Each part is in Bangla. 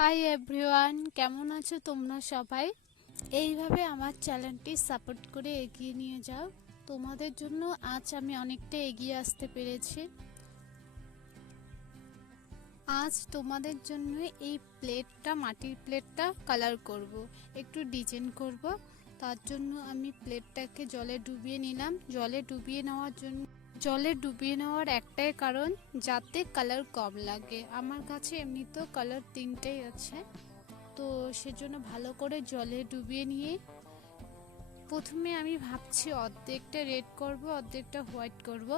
হাই এভরিওয়ান, কেমন আছো তোমরা সবাই? এইভাবে আমার চ্যানেলটি সাপোর্ট করে এগিয়ে নিয়ে যাও। তোমাদের জন্য আজ আমি অনেকটা এগিয়ে আসতে পেরেছি। আজ তোমাদের জন্য এই মাটির প্লেটটা কালার করব, একটু ডিজাইন করব। তার জন্য আমি প্লেটটাকে জলে ডুবিয়ে নিলাম। জলে ডুবিয়ে নেওয়ার একটাই কারণ, যাতে কালার কম লাগে। আমার কাছে এমনিতেও কালার তিনটেই আছে, তো সেজন্য ভালো করে জলে ডুবিয়ে নিয়ে প্রথমে আমি ভাবছি অর্ধেকটা রেড করব, অর্ধেকটা হোয়াইট করব,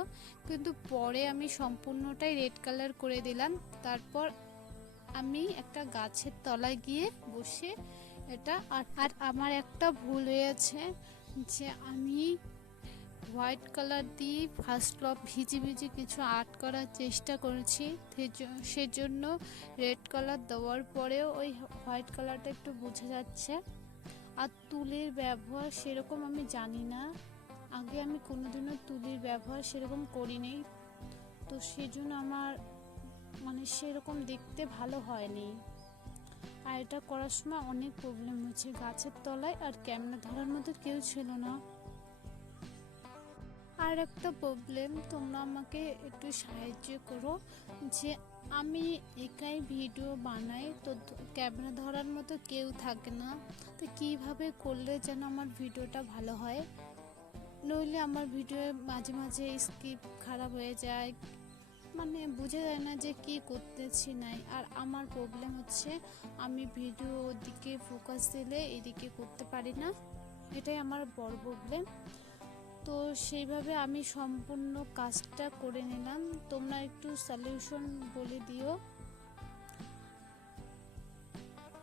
কিন্তু পরে আমি সম্পূর্ণটাই রেড কালার করে দিলাম। তারপর আমি একটা গাছের তলায় গিয়ে বসে আর আমার একটা ভুল হয়েছে যে আমি হোয়াইট কালার দিয়ে ফার্স্ট ভিজি ভিজি কিছু আর্ট করার চেষ্টা করেছি। সেজন্য রেড কালার দেওয়ার পরেও ওই হোয়াইট কালারটা একটু বোঝা যাচ্ছে। আর তুলির ব্যবহার সেরকম আমি জানি না, আগে আমি কোনোদিনও তুলির ব্যবহার সেরকম করিনি, তো সেজন্য আমার সেরকম দেখতে ভালো হয়নি। আর এটা করার সময় অনেক প্রবলেম হচ্ছে, গাছের তলায় আর ক্যামেরা ধরার মতো কেউ ছিল না। আর একটা প্রবলেম, তোমরা আমাকে একটু সাহায্য করো, যে আমি একাই ভিডিও বানাই, তো ক্যামেরা ধরার মতো কেউ থাকে না। তো কিভাবে করলে যেন আমার ভিডিওটা ভালো হয়, নইলে আমার ভিডিও মাঝে মাঝে স্কিপ খারাপ হয়ে যায়, বোঝা যায় না যে কি করতেছি নাই। আর আমার প্রবলেম হচ্ছে, আমি ভিডিও দিকে ফোকাস দিলে এদিকে করতে পারি না, এটাই আমার বড় প্রবলেম। তো সেইভাবে আমি সম্পূর্ণ কাজটা করে নিলাম। তোমরা একটু সলিউশন বলে দিও।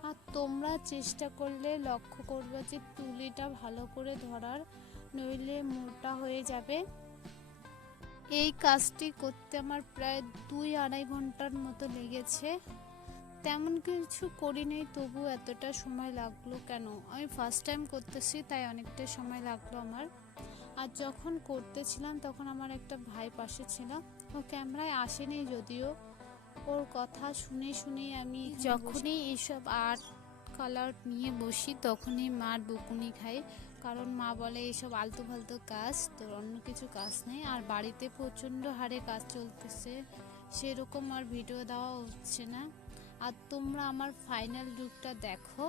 আর তোমরা চেষ্টা করলে লক্ষ্য করবে যে তুলিটা ভালো করে ধরার, নইলে মোটা হয়ে যাবে। এই কাজটি করতে আমার প্রায় 2-2.5 ঘন্টার মতো লেগেছে। তেমন কিছু করিনি, তবু এতটা সময় লাগলো কেন? আমি ফার্স্ট টাইম করতেছি, তাই অনেকটা সময় লাগলো আমার। আর যখন করতেছিলাম তখন আমার একটা ভাই পাশে ছিল, ও ক্যামেরায় আসেনি যদিও, ওর কথা শুনে শুনে আমি যখনই এইসব আর্ট কালার নিয়ে বসি তখনই মার বকুনি খাই। কারণ মা বলে এইসব আলতু ফালতু কাজ, তোর অন্য কিছু কাজ নেই। আর বাড়িতে প্রচণ্ড হারে কাজ চলতেছে, সেরকম আর ভিডিও দেওয়া হচ্ছে না। আর তোমরা আমার ফাইনাল লুকটা দেখো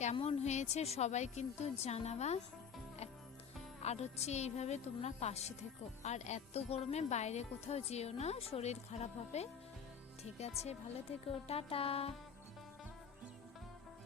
কেমন হয়েছে, সবাই কিন্তু জানাবা। আর এইভাবে তোমরা পাশে থেকো, আর এত গরমে বাইরে কোথাও যেও না, শরীর খারাপ হবে। ঠিক আছে, ভালো থেকো, টাটা।